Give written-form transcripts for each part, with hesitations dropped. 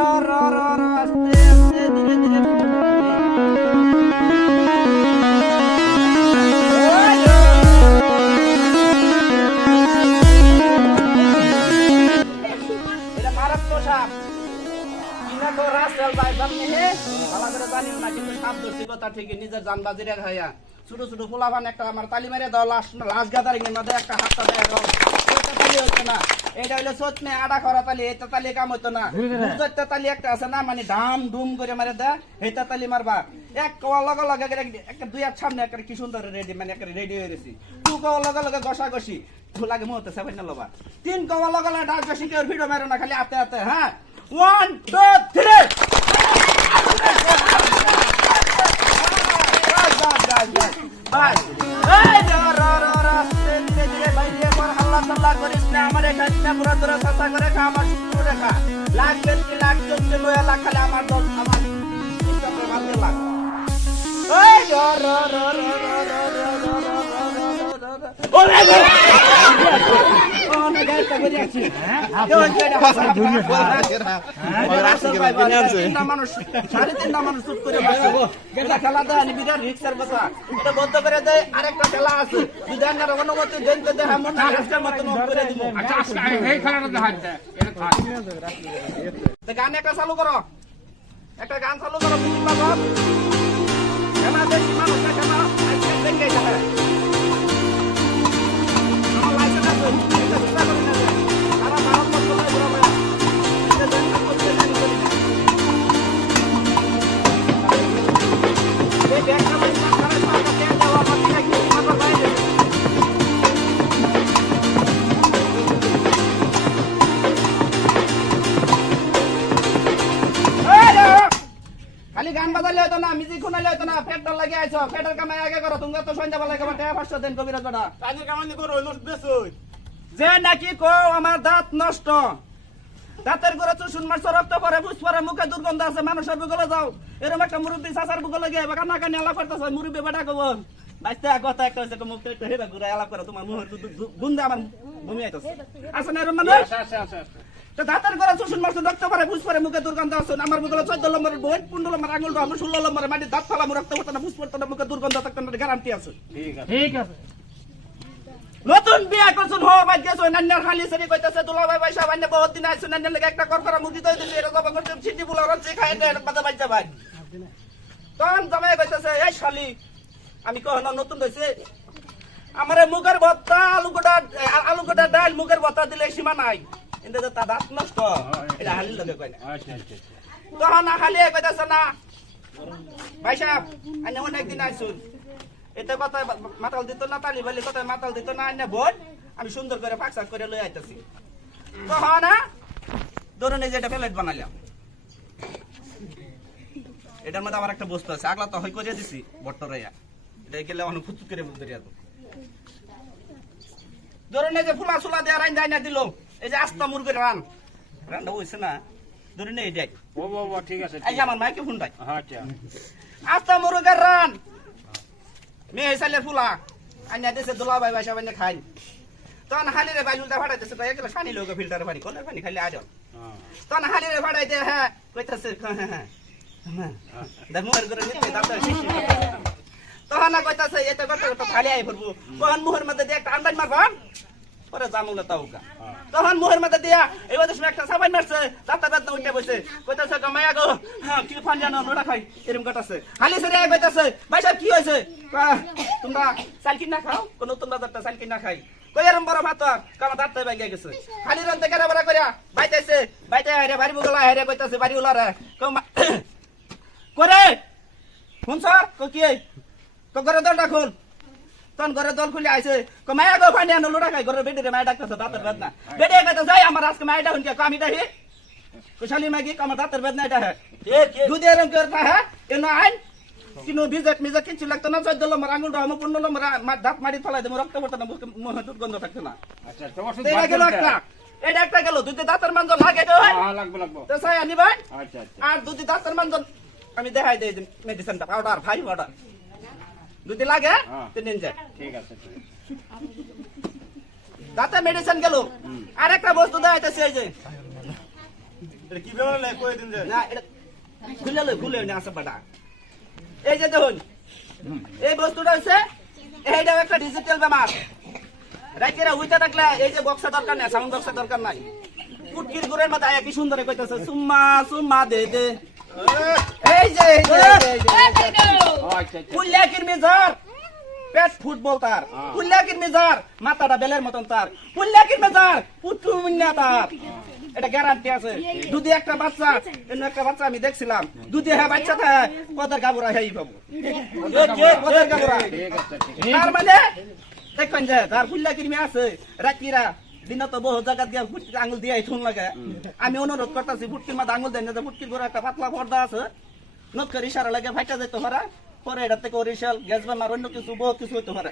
আস্তে আস্তে ধীরে ধীরে এটা মারাত্মক সাপ কিনা তো রাসেল ভাই সামনে হে ভালো করে জানিও না কিন্তু সাপ ধরছি কথা ঠিকই নিজের জান বাজিরে খাইয়া ছোট ছোট পোলাপান একটা আমার তালি মেরে দাও লাশ গাদারিং এর মধ্যে একটা হাতটা দেয় দাও এটা তালি হচ্ছে না এটা হইলো সতনে আড়া করা তালি এটা তালি কাম হতো না দুধটা তালি একটা আছে না মানে ধাম ধুম করে মারে দে এটা তালি মারবা এক কওয়া লগা লগা একটা দুই হাত সামনে একটা কি সুন্দর রেডি মানে একটা রেডি হয়ে গেছি দু কওয়া লগা লগা ঘষা ঘষি তো লাগে মতে সেভেন না লবা তিন কওয়া লগা লগা ডাক ঘষি কেউ ভিডিও মারো না খালি আতে আতে হ্যাঁ 1 2 3 ভাই এই ভাই দিয়ে পর হাল্লা তাল্লা করিস না আমার এখানে না পুরো তোরা সাথা করে খা আমার শুরু দেখা লাগবে কি লাগবে যে লয়া লাখ খালি আমার দল আমার ইনকামের ভালো লাগ এই ওরে ওনে গায়টা করে আছে কেউ এটা ভাষা ধুরিয়ে তিনটা মানুষ সাড়ে তিনটা মানুষ চুপ করে বসে এটা খেলা দেয় আমি বিরাট রিক্সের কথা এটা বন্ধ করে দেয় আরেকটা খেলা আছে যদি আপনার অনুমতি দেন তো দেখ মন আজকের মত অফ করে দিব আচ্ছা এই খেলাটা দেখান এটা থাক তো গান একটা চালু করো একটা গান চালু করো বুঝি পাবো খেলা দেখি মানুষ খেলা আজকে দেখে খেলা আমার লাইসেন্স আছে এটা চিন্তা করি না সারা ভারত বর্ষ ধরে ঘোরা হয় এটা দেন করতে জানি করি না এই ব্যাগটা মানে সারা সারা কে দেওয়া বাকি নাকি আমার বাইরে খালি গান বাজালে হতো না মিউজিক শুনাইলে হতো না পেটটা লাগে আইছো পেটের কামাই আগে করো তুমি তো সন্ধ্যা বেলা কেমন টাকা 500 দেন কবিরাজ বড়া কাজের কামাই করো হইলো বেসই যে নাকি কো আমার দাঁত নষ্ট দাঁতের গোড়া চুষুন মারছ রক্ত পরে বুঝ পরে মুখে দুর্গন্ধ আছে মানুষের বুগলে যাও এরকম একটা মুরব্বী চাচার বুগলে গিয়ে কান্না কান্না আলাপ করতেছে মুরব্বী বেটা কব বাইতে কথা একটা হইছে মুখ তো হেরা ঘুরে আলাপ করে তোমার মুখের গুন্দা আমার বমি আইতাছে আছে না এরকম মানুষ আছে তো দাঁতের গোড়া চুষুন মারছ রক্ত পরে বুঝ পরে মুখে দুর্গন্ধ আছে আমার বুগলে 14 নম্বর বই 15 নম্বর আঙুল দাও 16 নম্বর মাটি দাঁত ফালা রক্ত পড়তো না বুঝ পড়তো না মুখে দুর্গন্ধ থাকতো না গ্যারান্টি আছে ঠিক আছে নতুন বিয়া করছুন হো বাদ গেছো নান্নার খালি সরি কইতাছে দুলাভাই পয়সা বান্নে বহুত দিন আইছো নান্নার লাগে একটা করকরা মুদি দই দিছি এটা জবা করতে সিটি বুলা রঞ্জি খাই দে বাদা বাচ্চা ভাই তখন জামাই কইতাছে এই শালি আমি কহন নতুন হইছে আমারে মুগের ভর্তা আলু গোটা ডাল মুগের ভর্তা দিলে সীমা নাই কিন্তু তা দাঁত নষ্ট এটা হালির লগে কই না তখন খালি কইতাছে না ভাই সাহেব আইনে অনেক দিন আইছুন এটা কথা মাতাল দিত না তালি বলি কথা মাতাল দিত না আইনা বোন আমি সুন্দর করে ফাঁকসাক করে লই আইতাছি তো হ্যাঁ না ধরুন এই যে এটা প্লেট বানাইলাম এটার মধ্যে আমার একটা বস্তু আছে আগলা তো হই করে দিছি বট্টরাইয়া এটা গেলে অনেক ফুচুক করে মুখ ধরিয়া তো ধরুন এই যে ফুলা সুলা দিয়ে রান যায় না দিল এই যে আস্তা মুরগির রান্না হইছে না ধরুন এই দেখ ও বাবা ঠিক আছে এই আমার মাইকে ফোন ভাই আচ্ছা আস্তা মুরগির রান মেয়ে চাইলে ফুলা আইনা দেশে দোলা ভাই ভাই সবাই খাই তখন হালি রে বাইলুলটা ফাটাইতেছে তো একলা পানি লোক ফিল্টার পানি কলের পানি খালি আজ তখন হালি রে ফাটাই দে হ্যাঁ কইতাছে হ্যাঁ দেখ মুহের করে নিতে দাঁত শিশি তখন না কইতাছে এটা করতে করতে খালি আই পড়বো তখন মুহের মধ্যে দিয়ে একটা আন্দাজ মারবাম পরে জামুলা তাউকা তখন মুহের মধ্যে দিয়া এবার তো একটা সাবান মারছে দাঁতা দাঁতা উঠে বসে কইতাছে গমায়া গো হ্যাঁ কি ফান জানো নোড়া খাই এরকম কাটাছে খালি সরে কইতাছে ভাই সাহেব কি হইছে তোমরা সালকি না খাও কোন তোমরা দাঁতটা সালকি না খাই কই এরম বড় ভাত কামা দাঁতটা ভাঙে গেছে খালি রন্তে কেন বড় করিয়া বাইতেছে বাইতে আরে বাড়ি বুগলা আরে কইতাছে বাড়ি উলারে করে ফোন স্যার কো কি তো ঘরে দলটা খোল তখন ঘরে দল খুলে আইছে কো মায়া গো পানি আনো লোড়া খাই ঘরে বেডি রে মায়া ডাকতেছে দাঁতের বেদনা বেডি কইতা যাই আমার আজকে মায়াটা হুনকে কো আমি দাহি কুশালি মাগি কামা দাঁতের বেদনা এটা হে ঠিক দুধ এরম করতা হে এনো আইন কিনো বিজেট মিজা কিছু লাগতো না 14 নম্বর আঙুল দাও 15 নম্বর দাঁত মারি ফলাই দেব রক্ত পড়তো না মুখে দুর্গন্ধ থাকতো না আচ্ছা তোমার শুধু এটা গেল একটা এটা একটা গেল দুধে দাঁতের মানজন লাগে তো হ্যাঁ লাগবে তো সাই আনি ভাই আচ্ছা আচ্ছা আর দুধে দাঁতের মানজন আমি দেখাই দেই মেডিসিনটা পাউডার ভাই পাউডার দুধে লাগে তো নিন যায় ঠিক আছে দাঁতে মেডিসিন গেল আর একটা বস্তু দেখাইতেছি এই যে কি বেলা কই দিন যে না এটা খুলে না আছে বাটা এই যে দেখুন এই বস্তুটা হচ্ছে এইটা একটা ডিজিটাল বেমার রাইকেরা উইটা থাকলে এই যে বক্সা দরকার নাই সাউন্ড বক্সা দরকার নাই পুটকির গুড়ের মধ্যে আয়া কি সুন্দর কইতাছে সুম্মা দে এই যে আচ্ছা কুল্লা কিরমি জার পেট ফুটবল তার কুল্লা কিরমি জার মাথাটা বেলের মতন তার কুল্লা কিরমি জার পুটু মুন্না তার এটা গ্যারান্টি আছে যদি একটা বাচ্চা অন্য একটা বাচ্চা আমি দেখছিলাম যদি হ্যাঁ বাচ্চা থাকে কদের গাবুরা হেই পাবো কদের গাবুরা ঠিক আছে তার মানে দেখবেন যে তার কুল্লা কিরমি আছে রাকিরা দিন তো বহু জায়গা গিয়ে ফুটকি আঙুল দিয়ে শুন লাগে আমি অনুরোধ করতেছি ফুটকির মাঝে আঙুল দেন যে ফুটকির করে একটা পাতলা পর্দা আছে নকর ইশারা লাগে ফাইটা যেতে পারে পরে এটা থেকে ওরিশাল গ্যাস বেমার অন্য কিছু বহুত কিছু হইতে পারে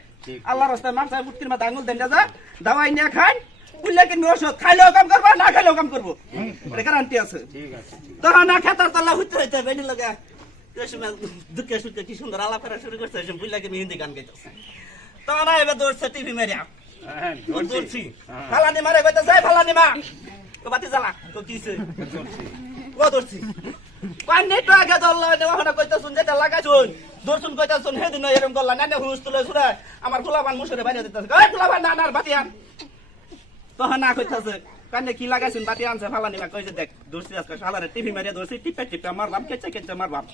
আল্লাহর রাস্তায় মার চাই ফুটকির মাঝে আঙুল দেন যা দাওয়াই নিয়ে খান কুল্লা কিনবি ওষুধ খাইলেও কাম করবো না খাইলেও কাম করবো এটা গ্যারান্টি আছে ঠিক আছে তখন না খেতার তলা হইতে হইতে বেডি লাগে দুঃখে সুখে কি সুন্দর আলাপ করা শুরু করছে কুল্লা কিনবি হিন্দি গান গাইতেছে তখন এবার দৌড়ছে টিভি মেরিয়া হ্যাঁ দৌড়ছি ফালানি মারে কইতাছে ফালানি মা তো বাতি জ্বালা তো কিছে ও দৌড়ছি পানি তো আগে দল্লা নেওয়া কইতাছুন যেটা লাগাইছুন দৌড়ছুন কইতাছুন হেদিন এরকম করলা না হুস তুলে ছুড়ে আমার ফুলাবান মুসরে বাইরে দিতেছে ওই ফুলাবান না বাতি আন তখন না কইতাছে কানে কি লাগাইছুন বাতি আনছে ফালানি মা কইছে দেখ দৌড়ছি আজকে শালারে টিভি মারিয়া দৌড়ছি টিপে মারলাম কেচে মারলাম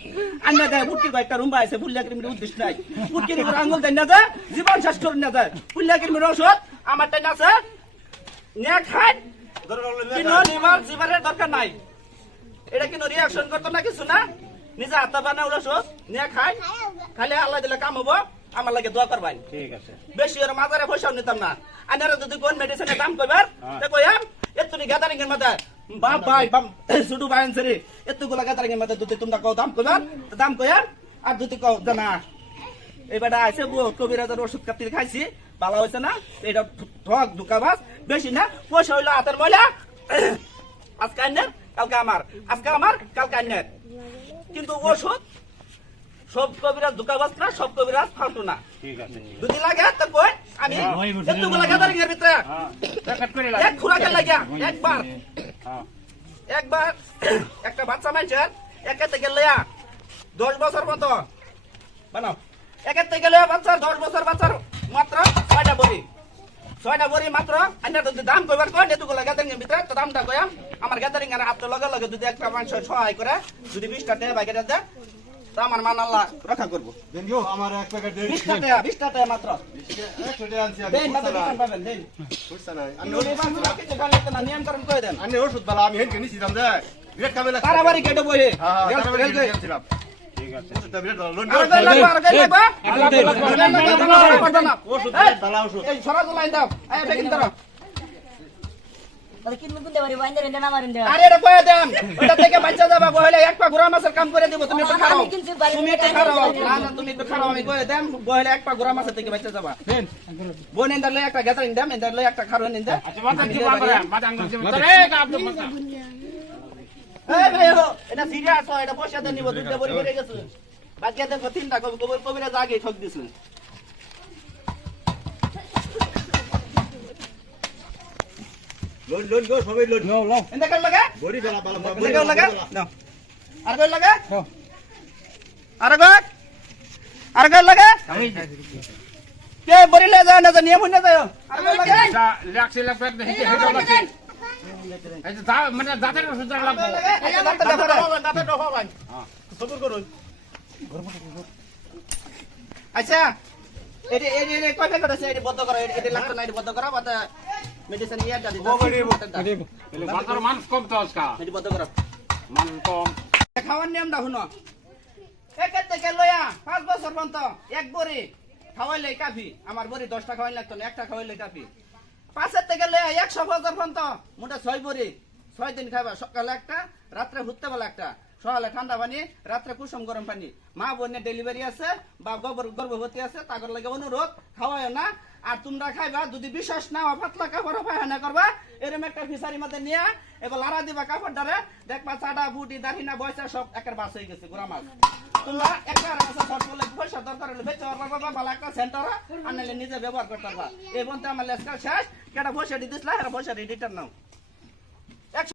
আন্না দেয় বুটকি একটা রুম বাইছে ফুল্লা ক্রিমের উদ্দেশ্য নাই বুটকির উপর আঙ্গুল দেন না যায় জীবন শেষ করে না যায় ফুল্লা ক্রিমের ওষুধ আমার টাইম আছে নিয়ে খাই কিন্তু নিমার জীবনের দরকার নাই এটা কিন্তু রিয়াকশন করতো না কিছু না নিজে হাতে বানাও ওষুধ নিয়ে খাই খাইলে আল্লাহ দিলে কাম হবো আমার লাগে দোয়া করবাই ঠিক আছে বেশি ওর মাজারে পয়সাও নিতাম না আনারা যদি কোন মেডিসিনের দাম কইবার তে কইয়াম এতনি গ্যাদারিং এর মধ্যে বাপ ভাই বাপ শুধু বাইন সরি এতগুলা গ্যাদারিং এর মধ্যে যদি তোমরা কও দাম কইবার দাম কইয়াম আর যদি কও জানা এই বেটা আছে কবিরাজের ওষুধ কাটি খাইছি ভালো হইছে না এটা ঠক ধোকাবাজ বেশি না পয়সা হইলো হাতের ময়লা আজকে আইনের কালকে আমার কালকে আইনের কিন্তু ওষুধ সব কবিরাজ ধোকাবাজ না সব কবিরাজ ফালতু না ঠিক আছে যদি লাগে তো কই আমি এতগুলা গ্যাদারিং এর ভিতরে হ্যাঁ প্যাকেট করে এক খুরাকে লাগিয়া হ্যাঁ একবার একটা বাচ্চা মানুষের একে থেকে লইয়া 10 বছর মতো বানাও একে থেকে লইয়া বাচ্চার 10 বছর বাচ্চার মাত্র 6টা বড়ি মাত্র আইনা যদি দাম কইবার কই এতগুলা গ্যাদারিং এর ভিতরে তো দামটা কইয়া আমার গ্যাদারিং এর হাতে লগে যদি একটা মানুষ সহায় করে যদি 20টা টাকা বাইরে দেয় তো আমার মান আল্লাহ রক্ষা করবো দেন গো আমার এক প্যাকেট দেন 20টা টাকা মাত্র 100 টাকা আনছি দেন না আমি দোকান পাবেন দেন বুঝছ না নুরি বাংলা কিছু গান লিখতে না নিয়মকরণ করে দেন আমি ওষুধ বালা আমি হেন নিছি দাম দে বিরাট কামে লাগছে তারাবাড়ি কেটে বইয়ে হ্যাঁ তারপরে গেছিলাম ঠিক আছে ওষুধটা বিরাট ভালো লোন আর কই লাগবা ওষুধ বালা ওষুধ এই সরাজ লাইন দাও আয় বেকিন করো তাহলে কিনবো কোনটা বাড়ি বাইন্দা রেন্দা না মারেন দেয়া আরে এটা কই দেন ওটা থেকে বাচ্চা যাবা বহলে এক পা ঘোড়া মাছের কাম করে দিব তুমি তো খাও তুমি তো খাও না না তুমি তো খাও আমি কই দেন বহলে এক পা ঘোড়া মাছের থেকে বাচ্চা যাবা দেন বোন এন্দার লই একটা গ্যাদারিং দাম এন্দার লই একটা খারো নিন দে আচ্ছা মাথা কি বাবা মাথা আঙ্গুল দিন রে কাপ দে মাথা এই ভাই হো এটা সিরিয়াস হয় এটা পয়সা দেন নিব দুইটা বড়ি বেড়ে গেছে বাকি দেখো তিনটা কবিরা জাগে ঠক দিছিল লোন লোন গো সবাই লোন নো নো এন্দার কাল লাগা বড়ি বালা বালা বড়ি কাল লাগা নাও আর কই লাগা আর কই লাগা আমি কে বড়ি লে যা না নিয়ম হই না যায় আর কই লাগা লাক্সি লাপেট দে হেটে লাগছে এই যে মানে দাঁতের ওষুধ লাগবে আচ্ছা এটি কয় প্যাকেট আছে এটি বন্ধ করো এটি লাগতো না এটি বন্ধ করো বাতা মেডিসিন ইয়াটা দিতে এলে বাজার মানুষ কম তো আজকা এটি বন্ধ করো মানুষ কম খাওয়ার নিয়মটা শুনো একের থেকে লইয়া 5 বছর পর্যন্ত এক বড়ি খাওয়াইলে কাফি আমার বড়ি 10টা খাওয়াইলে লাগতো না একটা খাওয়াইলে কাফি 5 থেকে লইয়া 100 বছর পর্যন্ত মোটা 6 বড়ি 6 দিন খাবা সকালে একটা রাত্রে ভুততে বেলা একটা সকালে ঠান্ডা পানি রাত্রে কুসুম গরম পানি মা বোনের ডেলিভারি আছে বা গর্ভবতী আছে তাগর লাগে অনুরোধ খাওয়ায় না আর তোমরা খাইবা যদি বিশ্বাস না পাতলা কাপড় পায়খানা করবা এরকম একটা ফিসারি মধ্যে নিয়ে এবার লাড়া দিবা কাপড়টারে দেখবা চাটা বুটি দাঁড়িনা বয়সা সব একের বাস হয়ে গেছে গোড়া মাছ তোমরা একটা পয়সা দরকার হলে বেচে পারবা ভালো একটা সেন্টার আনলে নিজে ব্যবহার করতে পারবা এই বলতে আমার লেসকা শেষ কেটা পয়সা দিতেছিলা পয়সা রিটার্ন নাও